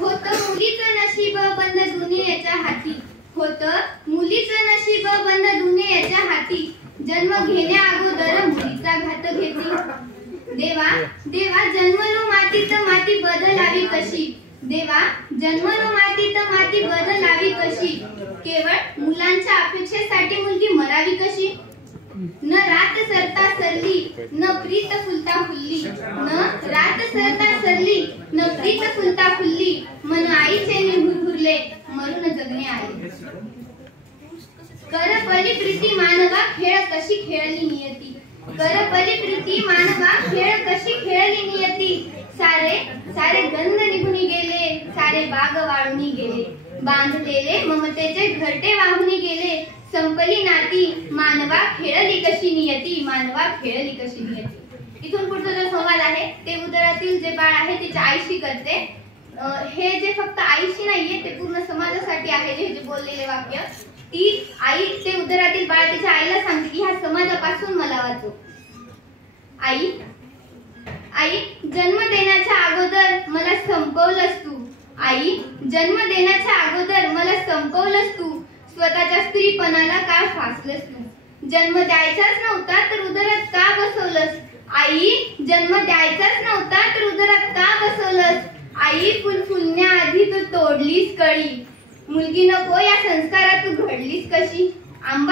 होतं मुलीचं नशीब बंद दुनियेच्या हाती, होतं मुलीचं नशीब बंद दुनियेच्या हाती, जन्म घेण्या अगोदर मुलीचा घात घेतली. देवा देवा जन्मलो मातीत माती बदलावी कशी, देवा जन्मलो मातीत माती बदलावी कशी, केवळ मुलांच्या अपेक्षेसाठी मुलगी मरावी कशी. न रात सरता सरली न प्रीत फुलता फुलली, न रात सरता सरली न प्रीत फुलता फुलली, मन आईचे निहुरले मरून जगणे आले. कर पली प्रीती मानवा खेळ कशी खेळली नियती, कर पली प्रीती मानवा खेळ कशी खेळली नियती. सारे सारे गंध निघून गेले, सारे बाग वाळून गेले, बांधलेले ममतेचे घरटे वाहून गेले. संपली नाती मानवा खेळली कशी नियती, मानवा खेळली कशी नियती. इथून पुढचा जो संवाद आहे ते उदरातील जे बाळ आहे त्याच्या आईशी करते. हे जे फक्त आईशी नाहीये ते पूर्ण समाजासाठी आहे. जे जे बोललेले वाक्य ती आई ते उदरातील बाळ त्याच्या आईला सांगते की ह्या समाजापासून मला वाचव. आई आई जन्म देण्याच्या अगोदर मला संपवलंस तू, आई जन्म देण्याच्या अगोदर मला संपवलंस तू, स्वतःच्या स्त्रीपणाला का फासलंस तू. जन्म द्यायचाच नव्हता तर उदरात का बसवलंस, आई जन्म द्यायचाच नव्हता तर उदरात का बसवलंस. आई फुल फुलण्याआधी तू तोडलीस कळी, मुलगी नको या संस्कारात तू घडलीस कशी. आंबा